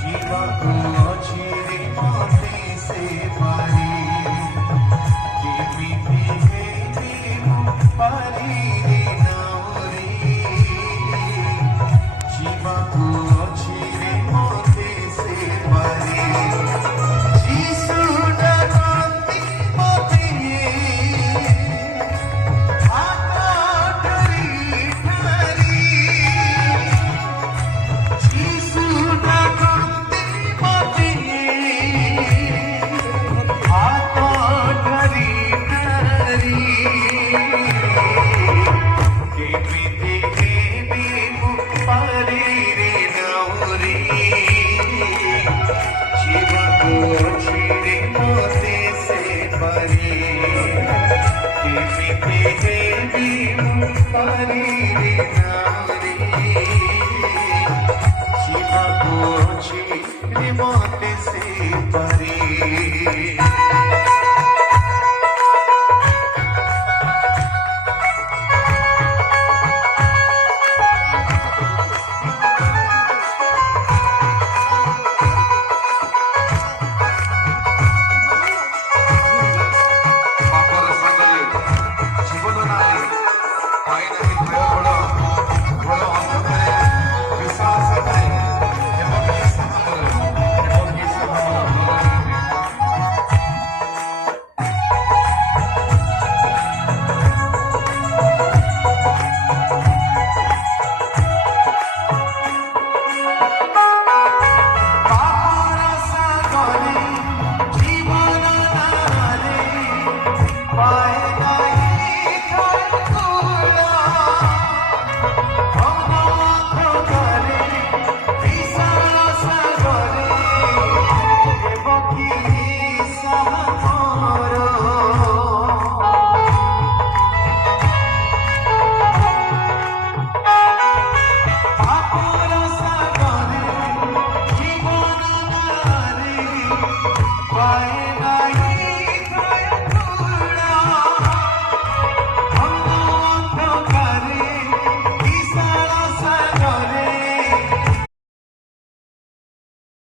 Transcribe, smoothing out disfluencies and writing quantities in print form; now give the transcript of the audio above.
जीवाको छिरे मते से पारी केमिति हेबे पारी रे नाउरी जीवाको छिरे मते से पारी जीसु डाकती मते आता डरी डरी जीसु डाकती मते आता डरी डरी केमिति हेबे पारी रे नाउरी जीवाको छिरे मते से पारी केमिति हेबे पारी रे नाउरी जीवाको छिरे मते से पारी